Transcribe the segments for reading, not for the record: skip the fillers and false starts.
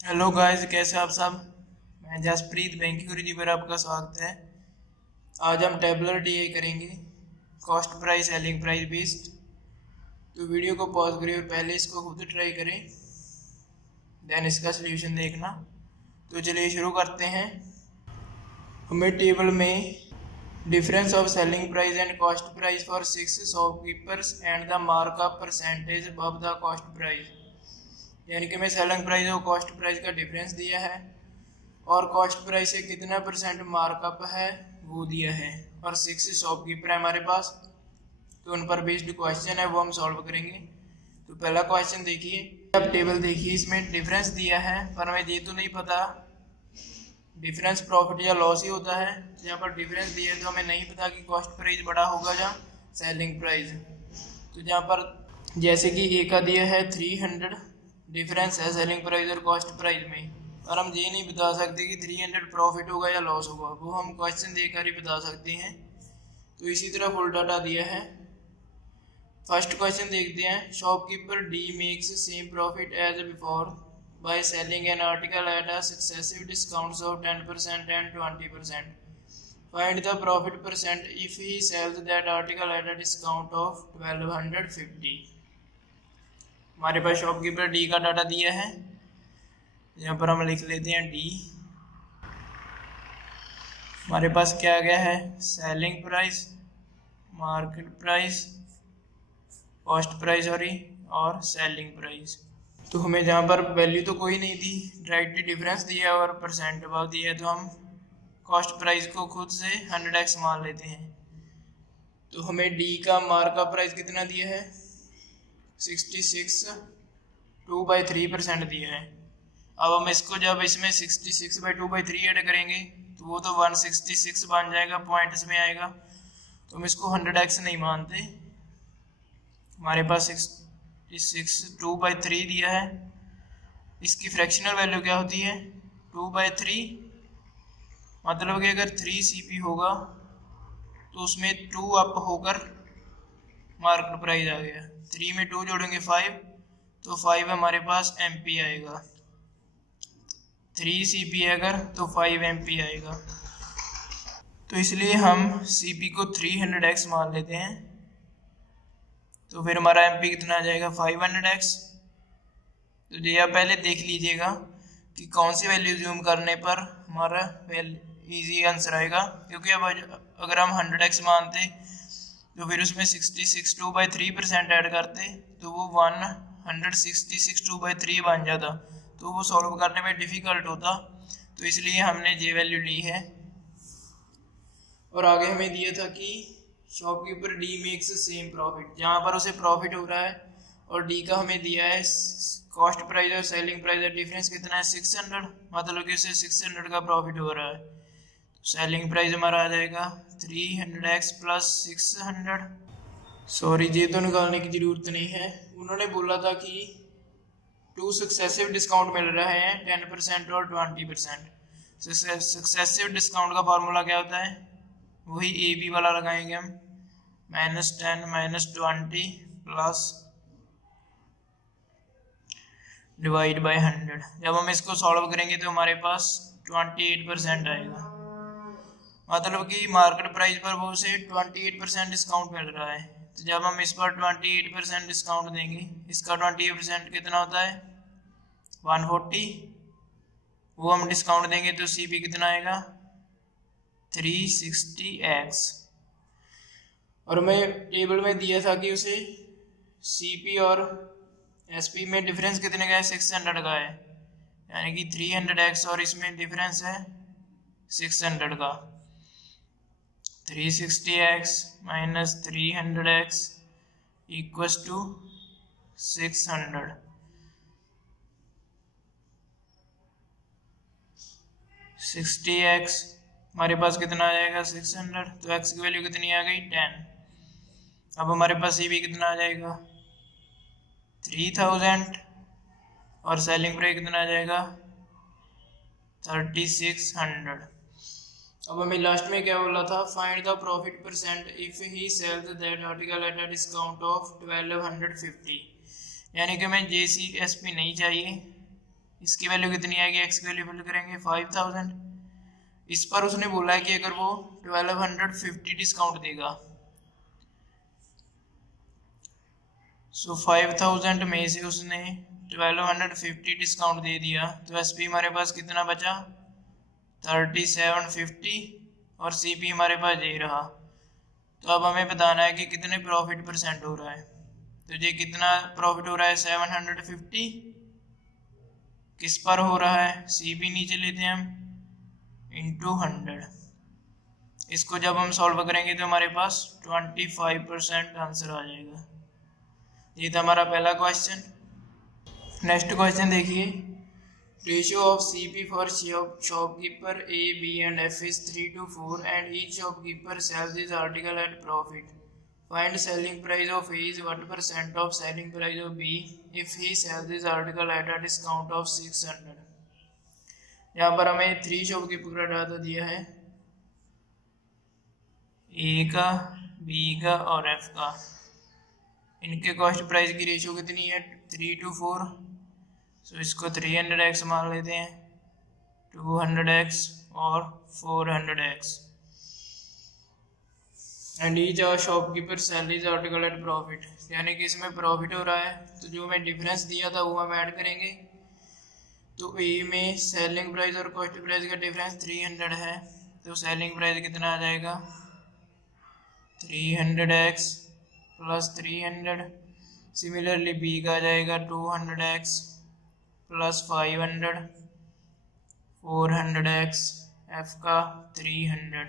Hello guys, कैसे आप सब। मैं जसप्रीत बैंकिंग गुरुजी पर आपका स्वागत है। आज हम टेबलर डीआई करेंगे, cost price selling price based. तो वीडियो को पॉज करें और पहले इसको खुद ट्राई करें, देन इसका सलूशन देखना। तो चलिए शुरू करते हैं। हमें टेबल में difference of selling price and cost price for 6 shopkeepers and the markup percentage above the cost price, यानी कि हमें सेलिंग प्राइस और कॉस्ट प्राइस का डिफरेंस दिया है और कॉस्ट प्राइस से कितना परसेंट मार्कअप है वो दिया है, और 6 शॉपकीपर है हमारे पास। तो उन पर बेस्ड क्वेश्चन है, वो हम सॉल्व करेंगे। तो पहला क्वेश्चन देखिए, अब टेबल देखिए, इसमें डिफरेंस दिया है पर हमें ये तो नहीं पता डिफरेंस प्रॉफिट या लॉस ही होता है। यहाँ पर डिफरेंस दिया है तो हमें नहीं पता कि कॉस्ट प्राइस बड़ा होगा या सेलिंग प्राइस। तो यहाँ पर जैसे कि ए का दिया है 300 डिफरेंस है सेलिंग प्राइस और कॉस्ट प्राइस में, और हम ये नहीं बता सकते कि 300 प्रॉफिट होगा या लॉस होगा, वो हम क्वेश्चन देखकर ही बता सकते हैं। तो इसी तरह फुल डाटा दिया है। फर्स्ट क्वेश्चन देखते हैं, shopkeeper D makes same profit as before by selling an article at a successive discounts of 10% and 20%. Find the profit percent if he sells that article at a discount of 1250. हमारे पास shopkeeper D का data दिया है, यहाँ पर हम लिख लेते हैं डी। हमारे पास क्या आ गया है, selling price, market price, cost price और सेलिंग प्राइस। तो हमें जहाँ पर वैल्यू तो कोई नहीं थी, डायरेक्टली डिफरेंस दिया और परसेंट अबाव दिया है, तो हम कॉस्ट प्राइस को खुद से 100x मान लेते हैं। तो हमें डी का मार्कअप प्राइस कितना दिया है, 66, 2/3% दिया है। अब हम इसको जब इसमें 66/2/3 ऐड करेंगे तो वो तो 166 बन जाएगा, पॉइंट्स में आएगा। तो हम इसको 100x नहीं मानते। हमारे पास 66 2/3 दिया है, इसकी फ्रैक्शनल वैल्यू क्या होती है 2/3, मतलब कि अगर 3 CP होगा तो उसमें 2 अप होकर मार्केट प्राइस आ गया। 3 में 2 जोड़ेंगे 5, तो 5 हमारे पास MP आएगा। 3 CP है अगर तो 5 MP आएगा। तो इसलिए हम CP को 300x मान लेते हैं। तो फिर हमारा MP कितना आ जाएगा 500x। तो ये आप पहले देख लीजिएगा कि कौन सी वैल्यू जूम करने पर हमारा इजी आंसर आएगा, क्योंकि अब अगर हम 100x मानते तो फिर उसमें 66 2/3% ऐड करते तो वो 166 2/3 बन जाता, तो वो सॉल्व करने में डिफिकल्ट होता। तो इसलिए हमने ये वैल्यू ली है। और आगे हमें दिया था कि shopkeeper D makes same profit, जहाँ पर उसे प्रॉफिट हो रहा है, और डी का हमें दिया है कॉस्ट प्राइस और सेलिंग प्राइस का डिफरेंस कितना है 600, मतलब कि उसे 600 का प्रॉफिट हो रहा है। सेलिंग प्राइस हमारा आ जाएगा 300x प्लस 600। सॉरी, ये तो निकालने की जरूरत नहीं है। उन्होंने बोला था कि 2 सक्सेसिव डिस्काउंट मिल रहे हैं 10% और 20%। सक्सेसिव डिस्काउंट का फॉर्मूला क्या होता है, वही AB वाला लगाएंगे हम, -10 -20 प्लस डिवाइड बाय 100। जब हम इसको सॉल्व करेंगे तो हमारे पास 28% आएगा, मतलब कि मार्केट प्राइस पर वो उसे 28% डिस्काउंट मिल रहा है। तो जब हम इस पर 28% डिस्काउंट देंगे, इसका 28% कितना होता है 140, वो हम डिस्काउंट देंगे तो CP कितना आएगा 360x। और हमें टेबल में दिया था कि उसे CP और SP में डिफरेंस कितने का है 600 का है, यानी कि 300x और इसमें डिफरेंस है 600 का। 360x minus 300x equals to 600। 60x हमारे पास कितना आ जाएगा 600, तो x की वैल्यू कितनी आ गई 10। अब हमारे पास CP कितना आ जाएगा 3000 और सेलिंग प्राइस कितना आ जाएगा 3600। अब हमें लास्ट में क्या बोला था, find the profit percent if he sells that article at a discount of 1250, यानी कि हमें JCSP नहीं चाहिए, इसकी वैल्यू कितनी आएगी, एक्स की वैल्यू फिल करेंगे 5000। इस पर उसने बोला है कि अगर वो 1250 डिस्काउंट देगा, सो 5000 में से उसने 1250 डिस्काउंट दे दिया, तो एस पी हमारे पास कितना बचा 3750 और सी पी हमारे पास यही रहा। तो अब हमें बताना है कि कितने प्रॉफिट परसेंट हो रहा है। तो ये कितना प्रॉफिट हो रहा है 750 किस पर हो रहा है, सी पी नीचे लेते हैं हम इंटू 100। इसको जब हम सॉल्व करेंगे तो हमारे पास 25% आंसर आ जाएगा। ये था हमारा पहला क्वेश्चन। नेक्स्ट क्वेश्चन देखिए, ratio of CP for shopkeeper A B and F is 3:4 and each shopkeeper sells this article at profit. Find selling price of A is what percent of selling price of B if he sells this article at a discount of 600। यहाँ पर हमें 3 shopkeeper का data दिया है, ए का, B का और F का। इनके कॉस्ट प्राइस की रेशियो कितनी है 3:4। सो इसको 300x मान लेते हैं, 200x और 400x। And each our shopkeeper sell this article at profit, यानी कि इसमें प्रॉफिट हो रहा है, तो जो हमें डिफरेंस दिया था वो हम ऐड करेंगे। तो ए में सेलिंग प्राइस और कॉस्ट प्राइस का डिफरेंस 300 है, तो सेलिंग प्राइस कितना आ जाएगा 300x प्लस 300। सिमिलरली बी का आ जाएगा 200x प्लस 500, 400x, एफ का 300।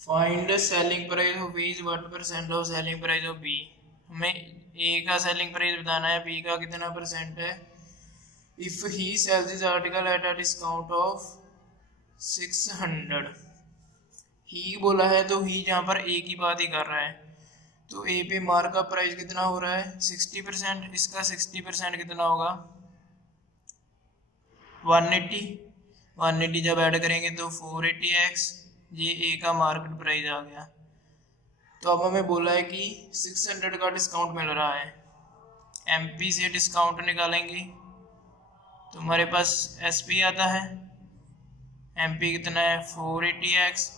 Find selling price of B is what percent of selling price of B. हमें ए का सेलिंग प्राइस बताना है, बी का कितना परसेंट है। If he sells this article at a discount of 600, ही बोला है तो ही यहाँ पर ए की बात ही कर रहा है, तो ए पे मार्क का प्राइस कितना हो रहा है 60%। इसका 60% कितना होगा 180 जब ऐड करेंगे तो 480x, ये ए का मार्केट प्राइस आ गया। तो अब हमें बोला है कि 600 का डिस्काउंट मिल रहा है, एमपी से डिस्काउंट निकालेंगे तो हमारे पास एसपी आता है, एमपी कितना है 480x,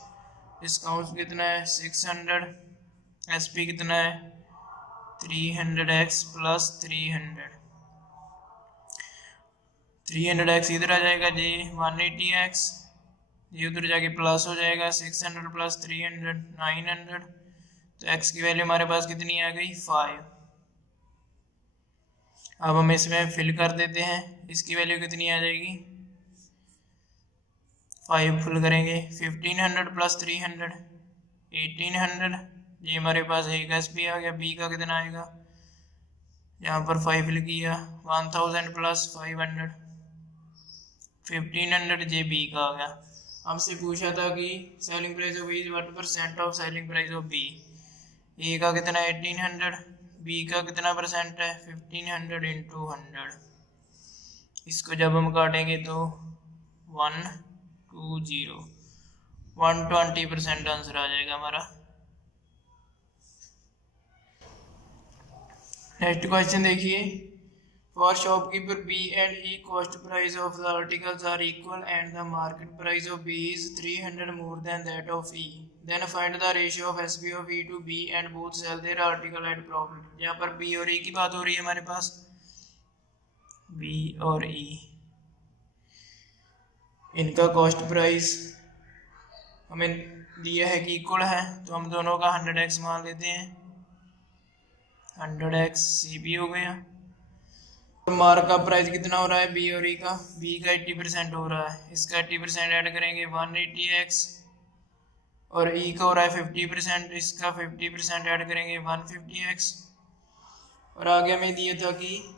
डिस्काउंट कितना है 600, एसपी कितना है 300x प्लस 300x इधर आ जाएगा जी 180x, ये उधर जाके प्लस हो जाएगा 600 प्लस 300 900। तो x की वैल्यू हमारे पास कितनी आ गई 5। अब हम इसमें फिल कर देते हैं, इसकी वैल्यू कितनी आ जाएगी 5 फिल करेंगे 1500 प्लस 300 1800। ये हमारे पास एक एस पी आ गया। बी का कितना आएगा, यहाँ पर 5 फिल किया 1000 प्लस 500 1500, जे बी का आ गया। हमसे पूछा था कि selling price of B is what percent of selling price of B. A का कितना 1800, बी का कितना परसेंट है 1500 इंटू 100। इसको जब हम काटेंगे तो 120% आंसर आ जाएगा हमारा। नेक्स्ट क्वेश्चन देखिए, for shopkeeper B and E cost price of the articles are equal and the market price of B is 300 more than that of E, then find the ratio of SP of E to B and both sell their article at profit. यहाँ पर B और ई की बात हो रही है हमारे पास, B और ई, इनका कॉस्ट प्राइस हमें दिया है कि इक्वल है, तो हम दोनों का 100x मान लेते हैं, 100x सी बी हो गया। मार्क का प्राइस कितना हो रहा है बी और ई का, बी का 80% हो रहा है, इसका 80% ऐड करेंगे 180x, और ई का हो रहा है 50%, इसका 50% ऐड करेंगे 150x। और आगे हमें दिया था कि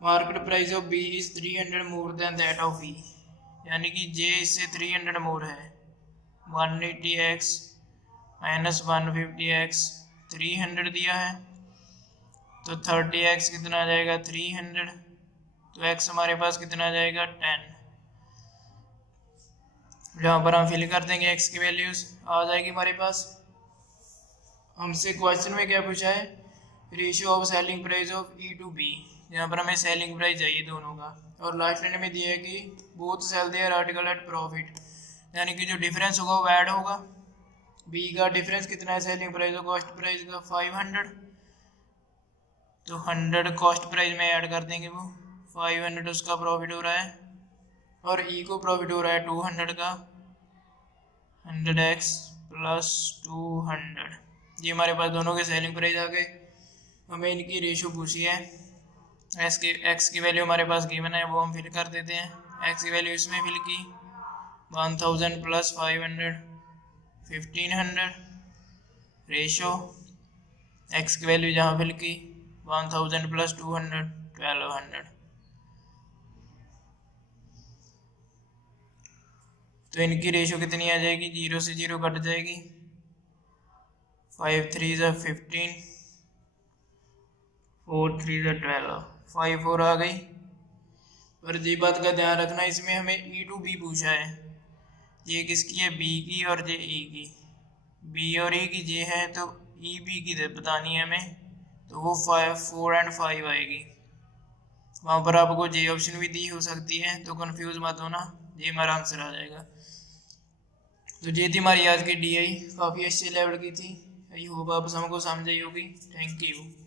market price of B is 300 more than that of E, यानी कि जे इससे 300 मोर है। 180x माइनस 150x 300 दिया है, तो 30x कितना आ जाएगा 300, तो x हमारे पास कितना आ जाएगा 10। जहाँ पर हम फिल कर देंगे x की वैल्यूज आ जाएगी हमारे पास। हमसे क्वेश्चन में क्या पूछा है, ratio of selling price of E to B, यहाँ पर हमें सेलिंग प्राइस चाहिए दोनों का। और लास्ट लाइन में दिया है कि both sell their article at profit, यानी कि जो डिफरेंस होगा वो ऐड होगा। बी का डिफरेंस कितना है सेलिंग प्राइस और कॉस्ट प्राइस का 500, तो 100 कॉस्ट प्राइस में ऐड कर देंगे, वो 500 उसका प्रॉफिट हो रहा है और ई को प्रॉफिट हो रहा है 200 का, 100x प्लस 200। ये हमारे पास दोनों के सेलिंग प्राइस आ गए। हमें इनकी रेशो पूछी है। एक्स की वैल्यू हमारे पास गिवन है, वो हम फिल कर देते हैं। एक्स की वैल्यू इसमें फिल की 1000 प्लस 500 1500, रेशो एक्स की वैल्यू जहाँ फिल की 1000 प्लस 200 1200। तो इनकी रेशो कितनी आ जाएगी, 0 से 0 कट जाएगी, 5 3 ज़ा 15, 4 3 ज़ा 12, 5 4 आ गई। और ये बात का ध्यान रखना, इसमें हमें ई टू बी पूछा है। ये किसकी है, बी की, और ये ई की। बी और ई की ये है, तो ई बी की बतानी है हमें, तो वो 4 और 5 आएगी। वहाँ पर आपको जे ऑप्शन भी दी हो सकती है, तो कंफ्यूज मत होना, ये हमारा आंसर आ जाएगा। तो ये थी हमारी आज की DI, काफ़ी अच्छे लेवल की थी। आई होप आप सबको समझ आई होगी। Thank you.